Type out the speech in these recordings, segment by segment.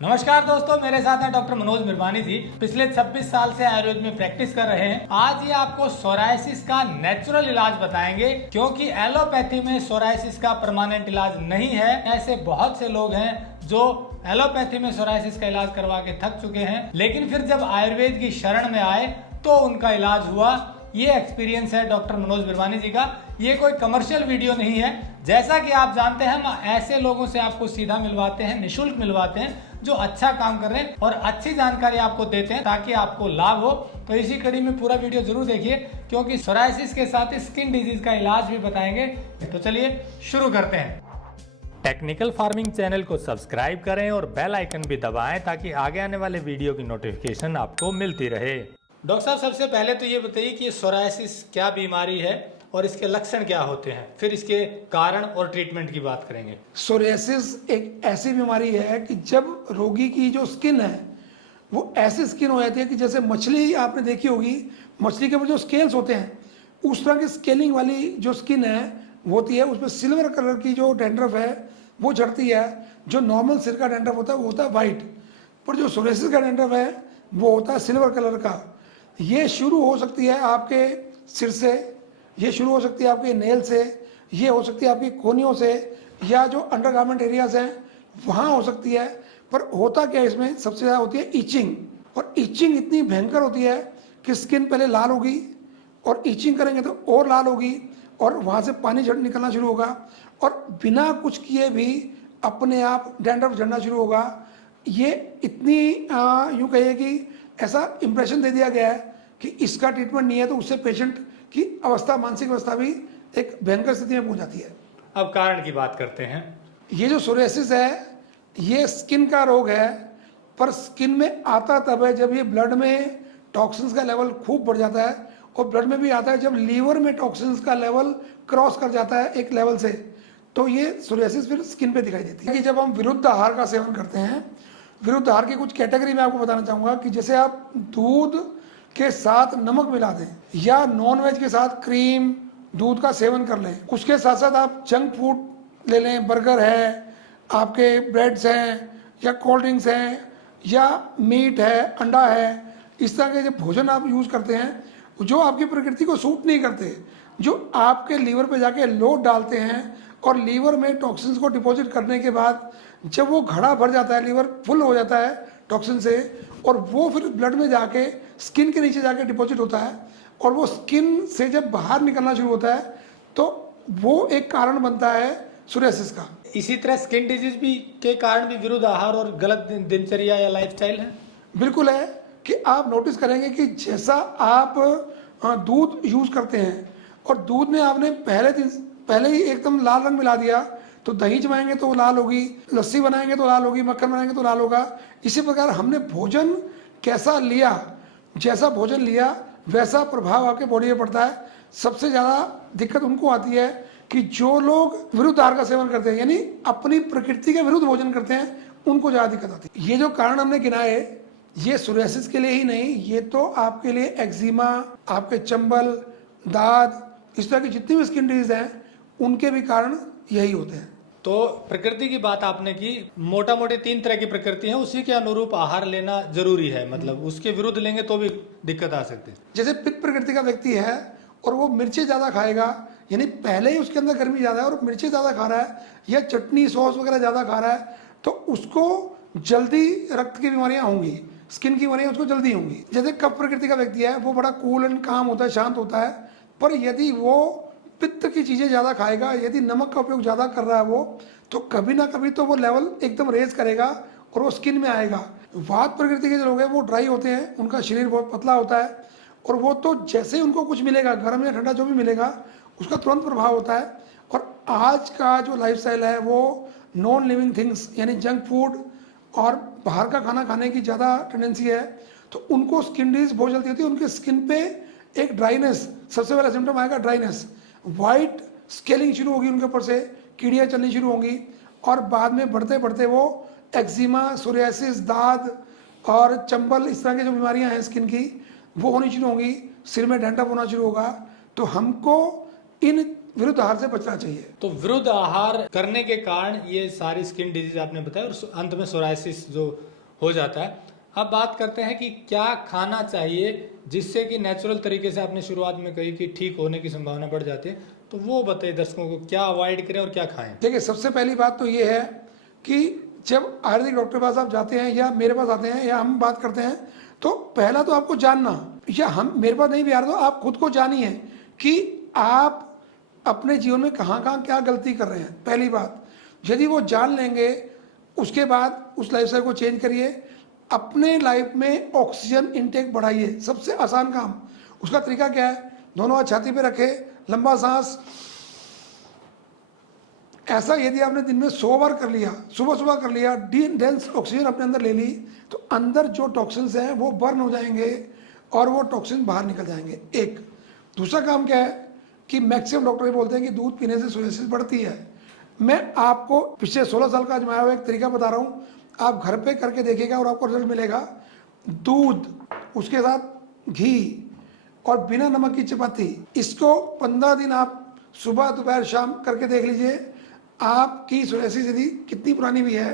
नमस्कार दोस्तों, मेरे साथ हैं डॉक्टर मनोज मिरवानी जी। पिछले 26 साल से आयुर्वेद में प्रैक्टिस कर रहे हैं। आज ये आपको सोरायसिस का नेचुरल इलाज बताएंगे, क्योंकि एलोपैथी में सोरायसिस का परमानेंट इलाज नहीं है। ऐसे बहुत से लोग हैं जो एलोपैथी में सोरायसिस का इलाज करवा के थक चुके हैं, लेकिन फिर जब आयुर्वेद की शरण में आए तो उनका इलाज हुआ। ये एक्सपीरियंस है डॉक्टर मनोज मिरवानी जी का। ये कोई कमर्शियल वीडियो नहीं है। जैसा कि आप जानते हैं, हम ऐसे लोगों से आपको सीधा मिलवाते हैं, निशुल्क मिलवाते हैं, जो अच्छा काम कर रहे हैं और अच्छी जानकारी आपको देते हैं ताकि आपको लाभ हो। तो इसी कड़ी में पूरा वीडियो जरूर देखिए, क्योंकि सोरायसिस के साथ स्किन डिजीज का इलाज भी बताएंगे। तो चलिए शुरू करते हैं। टेक्निकल फार्मिंग चैनल को सब्सक्राइब करें और बेल आइकन भी दबाएं ताकि आगे आने वाले वीडियो की नोटिफिकेशन आपको मिलती रहे। डॉक्टर साहब, सबसे पहले तो ये बताइए कि सोरायसिस क्या बीमारी है और इसके लक्षण क्या होते हैं, फिर इसके कारण और ट्रीटमेंट की बात करेंगे। सोरियासिस एक ऐसी बीमारी है कि जब रोगी की जो स्किन है वो ऐसी स्किन हो जाती है कि जैसे मछली आपने देखी होगी, मछली के ऊपर जो स्केल्स होते हैं उस तरह की स्केलिंग वाली जो स्किन है वो होती है। उसमें सिल्वर कलर की जो डैंड्रफ है वो झड़ती है। जो नॉर्मल सिर का डैंड्रफ होता है वो होता है वाइट, पर जो सोरियासिस का डैंड्रफ है वो होता है सिल्वर कलर का। ये शुरू हो सकती है आपके सिर से, ये शुरू हो सकती है आपके नेल से, ये हो सकती है आपकी कोहनियों से, या जो अंडरगारमेंट एरियाज हैं वहाँ हो सकती है। पर होता क्या है, इसमें सबसे ज़्यादा होती है ईचिंग, और ईचिंग इतनी भयंकर होती है कि स्किन पहले लाल होगी और ईचिंग करेंगे तो और लाल होगी और वहाँ से पानी निकलना शुरू होगा और बिना कुछ किए भी अपने आप डैंड्रफ झड़ना शुरू होगा। ये इतनी यूँ कहिए कि ऐसा इंप्रेशन दे दिया गया है कि इसका ट्रीटमेंट नहीं है, तो उससे पेशेंट की अवस्था, मानसिक अवस्था भी एक भयंकर स्थिति में पहुंच जाती है। अब कारण की बात करते हैं। ये जो सोरियासिस है ये स्किन का रोग है, पर स्किन में आता तब है जब ये ब्लड में टॉक्सिन्स का लेवल खूब बढ़ जाता है, और ब्लड में भी आता है जब लीवर में टॉक्सिन्स का लेवल क्रॉस कर जाता है एक लेवल से, तो ये सोरियासिस फिर स्किन पे दिखाई देती है। कि जब हम विरुद्ध आहार का सेवन करते हैं, विरुद्ध आहार की कुछ कैटेगरी में आपको बताना चाहूँगा कि जैसे आप दूध के साथ नमक मिला दें या नॉनवेज के साथ क्रीम दूध का सेवन कर लें, उसके साथ साथ आप जंक फूड ले लें, बर्गर है, आपके ब्रेड्स हैं या कोल्ड ड्रिंक्स हैं या मीट है, अंडा है, इस तरह के जो भोजन आप यूज़ करते हैं जो आपकी प्रकृति को सूट नहीं करते, जो आपके लीवर पे जाके लोड डालते हैं और लीवर में टॉक्सिन्स को डिपॉजिट करने के बाद जब वो घड़ा भर जाता है, लीवर फुल हो जाता है टॉक्सिन से, और वो फिर ब्लड में जाके स्किन के नीचे जाके डिपॉजिट होता है, और वो स्किन से जब बाहर निकलना शुरू होता है तो वो एक कारण बनता है सोरियासिस का। इसी तरह स्किन डिजीज भी के कारण भी विरुद्ध आहार और गलत दिनचर्या या लाइफस्टाइल है। बिल्कुल है कि आप नोटिस करेंगे कि जैसा आप दूध यूज़ करते हैं और दूध में आपने पहले ही एकदम लाल रंग मिला दिया, तो दही जमाएंगे तो वो लाल होगी, लस्सी बनाएंगे तो लाल होगी, मक्खन बनाएंगे तो लाल होगा। इसी प्रकार हमने भोजन कैसा लिया, जैसा भोजन लिया वैसा प्रभाव आपके बॉडी में पड़ता है। सबसे ज़्यादा दिक्कत उनको आती है कि जो लोग विरुद्ध आहार का सेवन करते हैं, यानी अपनी प्रकृति के विरुद्ध भोजन करते हैं, उनको ज़्यादा दिक्कत आती है। ये जो कारण हमने गिनाए ये सोरियासिस के लिए ही नहीं, ये तो आपके लिए एक्जिमा, आपके चंबल, दाद, इस तरह की जितनी भी स्किन डिजीज हैं उनके भी कारण यही होते हैं। तो प्रकृति की बात आपने की, मोटा मोटी 3 तरह की प्रकृति है, उसी के अनुरूप आहार लेना जरूरी है। मतलब उसके विरुद्ध लेंगे तो भी दिक्कत आ सकती है। जैसे पित्त प्रकृति का व्यक्ति है और वो मिर्ची ज़्यादा खाएगा, यानी पहले ही उसके अंदर गर्मी ज़्यादा है और मिर्ची ज़्यादा खा रहा है या चटनी सॉस वगैरह ज़्यादा खा रहा है, तो उसको जल्दी रक्त की बीमारियाँ होंगी, स्किन की बीमारियाँ उसको जल्दी होंगी। जैसे कफ प्रकृति का व्यक्ति है वो बड़ा कूल एंड काम होता है, शांत होता है, पर यदि वो पित्त की चीज़ें ज़्यादा खाएगा, यदि नमक का उपयोग ज़्यादा कर रहा है वो, तो कभी ना कभी तो वो लेवल एकदम रेज करेगा और वो स्किन में आएगा। वात प्रकृति के जो लोग हैं वो ड्राई होते हैं, उनका शरीर बहुत पतला होता है, और वो तो जैसे ही उनको कुछ मिलेगा, गर्म या ठंडा जो भी मिलेगा, उसका तुरंत प्रभाव होता है। और आज का जो लाइफस्टाइल है वो नॉन लिविंग थिंग्स यानी जंक फूड और बाहर का खाना खाने की ज़्यादा टेंडेंसी है, तो उनको स्किन डिजीज बहुत जल्दी होती है। उनके स्किन पे एक ड्राइनेस, सबसे पहला सिम्टम आएगा ड्राइनेस, वाइट स्केलिंग शुरू होगी, उनके ऊपर से कीड़ियाँ चलनी शुरू होंगी, और बाद में बढ़ते बढ़ते वो एक्जिमा, सोरियासिस, दाद और चंबल, इस तरह की जो बीमारियां हैं स्किन की वो होनी शुरू होंगी, सिर में डैंड्रफ होना शुरू होगा। तो हमको इन विरुद्ध आहार से बचना चाहिए। तो विरुद्ध आहार करने के कारण ये सारी स्किन डिजीज आपने बताया और अंत में सोराइसिस जो हो जाता है। अब बात करते हैं कि क्या खाना चाहिए जिससे कि नेचुरल तरीके से आपने शुरुआत में कही कि ठीक होने की संभावना बढ़ जाती है, तो वो बताइए दर्शकों को क्या अवॉइड करें और क्या खाएं। देखिए, सबसे पहली बात तो ये है कि जब आयुर्वेदिक डॉक्टर के पास आप जाते हैं या मेरे पास आते हैं या हम बात करते हैं, तो पहला तो आपको जानना, या हम मेरे पास नहीं भी आ रहे तो आप खुद को जानिए कि आप अपने जीवन में कहाँ कहाँ क्या गलती कर रहे हैं। पहली बात, यदि वो जान लेंगे उसके बाद उस लाइफस्टाइल को चेंज करिए। अपने लाइफ में ऑक्सीजन इनटेक बढ़ाइए, सबसे आसान काम। उसका तरीका क्या है? दोनों हाथ छाती पे रखे, लंबा सांस। ऐसा यदि आपने दिन में 100 बार कर लिया, सुबह सुबह कर लिया, डेंस ऑक्सीजन अपने अंदर ले ली, तो अंदर जो टॉक्सिन्स हैं वो बर्न हो जाएंगे और वो टॉक्सिन बाहर निकल जाएंगे। एक दूसरा काम क्या है कि मैक्सिमम डॉक्टर ये बोलते हैं कि दूध पीने से सोरियासिस बढ़ती है। मैं आपको पिछले 16 साल का आजमाया हुआ एक तरीका बता रहा हूँ, आप घर पे करके देखिएगा और आपको रिजल्ट मिलेगा। दूध, उसके साथ घी और बिना नमक की चपाती, इसको 15 दिन आप सुबह दोपहर शाम करके देख लीजिए। आपकी सोरियासिस यदि कितनी पुरानी भी है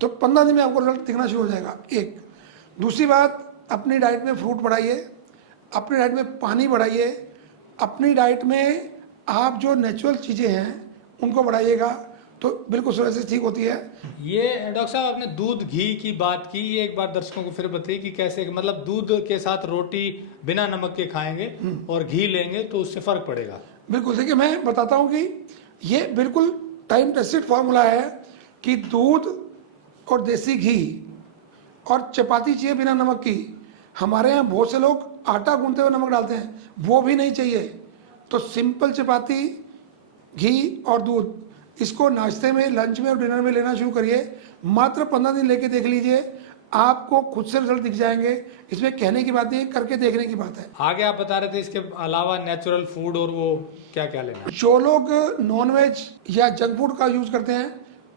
तो 15 दिन में आपको रिजल्ट दिखना शुरू हो जाएगा। एक दूसरी बात, अपनी डाइट में फ्रूट बढ़ाइए, अपनी डाइट में पानी बढ़ाइए, अपनी डाइट में आप जो नेचुरल चीज़ें हैं उनको बढ़ाइएगा, तो बिल्कुल सोरियासिस ठीक होती है। ये डॉक्टर साहब आपने दूध घी की बात की, ये एक बार दर्शकों को फिर बताइए कि कैसे, मतलब दूध के साथ रोटी बिना नमक के खाएंगे और घी लेंगे तो उससे फर्क पड़ेगा। बिल्कुल, देखिए मैं बताता हूँ कि ये बिल्कुल टाइम टेस्टेड फार्मूला है कि दूध और देसी घी और चपाती चाहिए बिना नमक की। हमारे यहाँ बहुत से लोग आटा गूंथते हुए नमक डालते हैं, वो भी नहीं चाहिए। तो सिंपल चपाती, घी और दूध, इसको नाश्ते में, लंच में और डिनर में लेना शुरू करिए। मात्र 15 दिन लेके देख लीजिए, आपको खुद से रिजल्ट दिख जाएंगे। इसमें कहने की बात नहीं, करके देखने की बात है। आगे आप बता रहे थे इसके अलावा नेचुरल फूड और वो क्या क्या लेना। जो लोग नॉनवेज या जंक फूड का यूज करते हैं,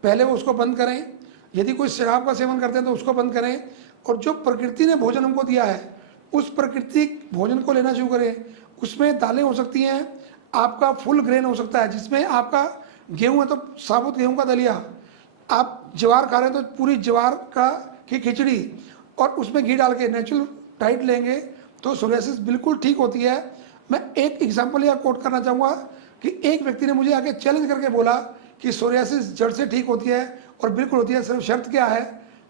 पहले वो उसको बंद करें। यदि कोई शराब का सेवन करते हैं तो उसको बंद करें, और जो प्रकृति ने भोजन हमको दिया है उस प्राकृतिक भोजन को लेना शुरू करें। उसमें दालें हो सकती हैं, आपका फुल ग्रेन हो सकता है, जिसमें आपका गेहूं है तो साबुत गेहूं का दलिया, आप ज्वार खा रहे हैं तो पूरी ज्वार का की खिचड़ी, और उसमें घी डाल के नेचुरल डाइट लेंगे तो सोरियासिस बिल्कुल ठीक होती है। मैं एक एग्जांपल यह कोट करना चाहूँगा कि एक व्यक्ति ने मुझे आके चैलेंज करके बोला कि सोरियासिस जड़ से ठीक होती है, और बिल्कुल होती है। सिर्फ शर्त क्या है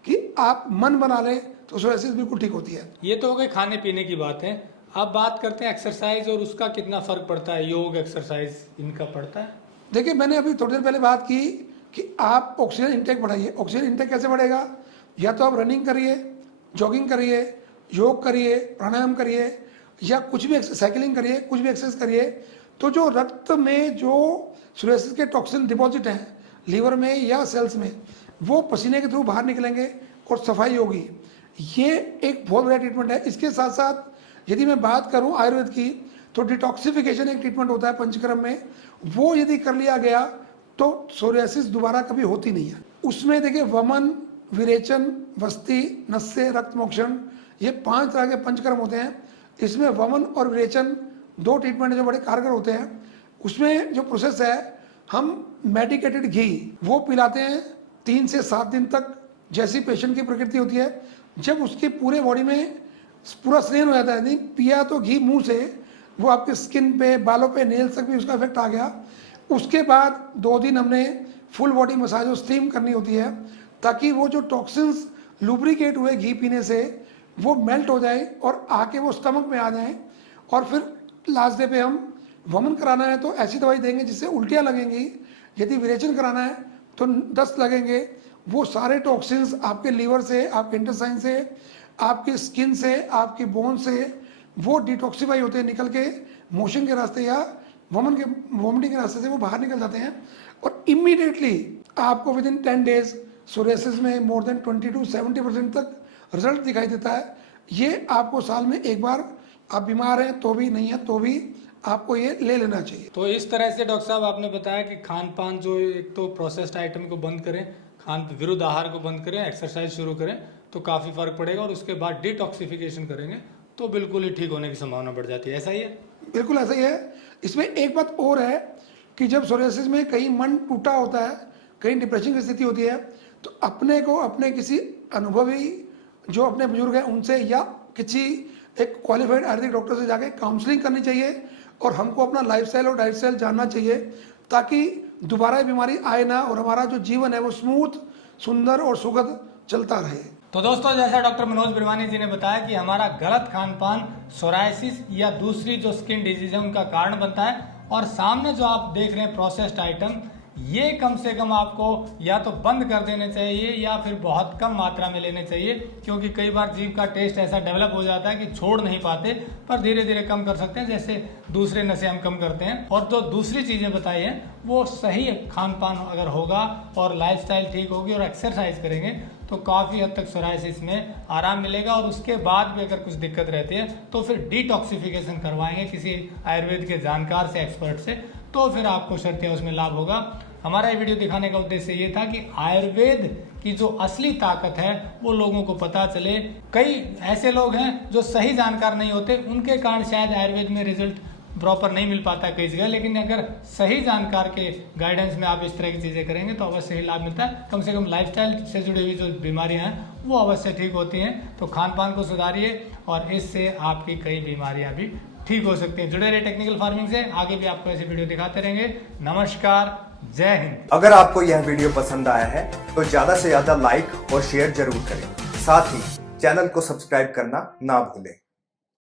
कि आप मन बना लें तो सोरियासिस बिल्कुल ठीक होती है। ये तो हो गई खाने पीने की बात है। अब बात करते हैं एक्सरसाइज और उसका कितना फर्क पड़ता है, योग एक्सरसाइज इनका पड़ता है। देखिए, मैंने अभी थोड़ी देर पहले बात की कि आप ऑक्सीजन इंटेक बढ़ाइए। ऑक्सीजन इंटेक कैसे बढ़ेगा? या तो आप रनिंग करिए, जॉगिंग करिए, योग करिए, प्राणायाम करिए, या कुछ भी साइकिलिंग करिए, कुछ भी एक्सरसाइज करिए। तो जो रक्त में जो सोरियासिस के टॉक्सिन डिपॉजिट हैं लीवर में या सेल्स में, वो पसीने के थ्रू बाहर निकलेंगे और सफाई होगी। ये एक बहुत बड़ा ट्रीटमेंट है। इसके साथ साथ यदि मैं बात करूं आयुर्वेद की, तो डिटॉक्सिफिकेशन एक ट्रीटमेंट होता है पंचकर्म में, वो यदि कर लिया गया तो सोरियासिस दोबारा कभी होती नहीं है। उसमें देखिए, वमन, विरेचन, वस्ती, नस्य, रक्त मोक्षण, ये 5 तरह के पंचकर्म होते हैं। इसमें वमन और विरेचन 2 ट्रीटमेंट जो बड़े कारगर होते हैं। उसमें जो प्रोसेस है, हम मेडिकेटेड घी वो पिलाते हैं 3 से 7 दिन तक, जैसी पेशेंट की प्रकृति होती है। जब उसकी पूरे बॉडी में पूरा स्ट्रेन हो जाता है, नहीं पिया तो घी मुंह से, वो आपके स्किन पे, बालों पे, नेल्स तक भी उसका इफेक्ट आ गया। उसके बाद 2 दिन हमने फुल बॉडी मसाज और स्टीम करनी होती है, ताकि वो जो टॉक्सिन्स लुब्रिकेट हुए घी पीने से वो मेल्ट हो जाए और आके वो स्टमक में आ जाए। और फिर लास्ट डे पे हम वमन कराना है तो ऐसी दवाई देंगे जिससे उल्टियाँ लगेंगी। यदि विरेचन कराना है तो दस्त लगेंगे। वो सारे टॉक्सिन्स आपके लीवर से, आपके इंटेस्टाइन से, आपकी स्किन से, आपकी बोन से वो डिटॉक्सिफाई होते हैं, निकल के मोशन के रास्ते या वोमिटिंग के रास्ते से वो बाहर निकल जाते हैं। और इमीडिएटली आपको विद इन 10 डेज सोरियासिस में मोर देन 20 to 70% तक रिजल्ट दिखाई देता है। ये आपको साल में एक बार, आप बीमार हैं तो भी, नहीं है तो भी, आपको ये ले लेना चाहिए। तो इस तरह से डॉक्टर साहब आपने बताया कि खान पान जो, एक तो प्रोसेस्ड आइटम को बंद करें, खान विरुद्ध आहार को बंद करें, एक्सरसाइज शुरू करें तो काफ़ी फर्क पड़ेगा, और उसके बाद डिटॉक्सिफिकेशन करेंगे तो बिल्कुल ही ठीक होने की संभावना बढ़ जाती है। ऐसा ही है? बिल्कुल ऐसा ही है। इसमें एक बात और है कि जब सोरियासिस में कहीं मन टूटा होता है, कहीं डिप्रेशन की स्थिति होती है, तो अपने को अपने किसी अनुभवी जो अपने बुजुर्ग हैं उनसे या किसी एक क्वालिफाइड आयुर्वेदिक डॉक्टर से जाके काउंसलिंग करनी चाहिए और हमको अपना लाइफस्टाइल और डाइट स्टाइल जानना चाहिए ताकि दोबारा ये बीमारी आए ना और हमारा जो जीवन है वो स्मूथ, सुंदर और सुखद चलता रहे। तो दोस्तों, जैसा डॉक्टर मनोज बिरवानी जी ने बताया कि हमारा गलत खान पान सोराइसिस या दूसरी जो स्किन डिजीज है उनका कारण बनता है, और सामने जो आप देख रहे हैं प्रोसेस्ड आइटम, ये कम से कम आपको या तो बंद कर देने चाहिए या फिर बहुत कम मात्रा में लेने चाहिए, क्योंकि कई बार जीभ का टेस्ट ऐसा डेवलप हो जाता है कि छोड़ नहीं पाते, पर धीरे धीरे कम कर सकते हैं, जैसे दूसरे नशे हम कम करते हैं। और जो दूसरी चीज़ें बताई हैं वो सही खान पान अगर होगा और लाइफस्टाइल ठीक होगी और एक्सरसाइज करेंगे तो काफ़ी हद तक सोराइसिस में आराम मिलेगा। और उसके बाद भी अगर कुछ दिक्कत रहती है तो फिर डिटॉक्सिफिकेशन करवाएंगे किसी आयुर्वेद के जानकार से, एक्सपर्ट से, तो फिर आपको शर्तें उसमें लाभ होगा। हमारा ये वीडियो दिखाने का उद्देश्य ये था कि आयुर्वेद की जो असली ताकत है वो लोगों को पता चले। कई ऐसे लोग हैं जो सही जानकार नहीं होते, उनके कारण शायद आयुर्वेद में रिजल्ट प्रॉपर नहीं मिल पाता कई जगह, लेकिन अगर सही जानकार के गाइडेंस में आप इस तरह की चीज़ें करेंगे तो अवश्य ही लाभ मिलता है। कम से कम लाइफस्टाइल से जुड़ी हुई जो बीमारियां हैं वो अवश्य ठीक होती हैं। तो खान पान को सुधारिए और इससे आपकी कई बीमारियां भी ठीक हो सकती हैं। जुड़े रहिए टेक्निकल फार्मिंग से, आगे भी आपको ऐसी वीडियो दिखाते रहेंगे। नमस्कार, जय हिंद। अगर आपको यह वीडियो पसंद आया है तो ज्यादा से ज्यादा लाइक और शेयर जरूर करें। साथ ही चैनल को सब्सक्राइब करना ना भूलें।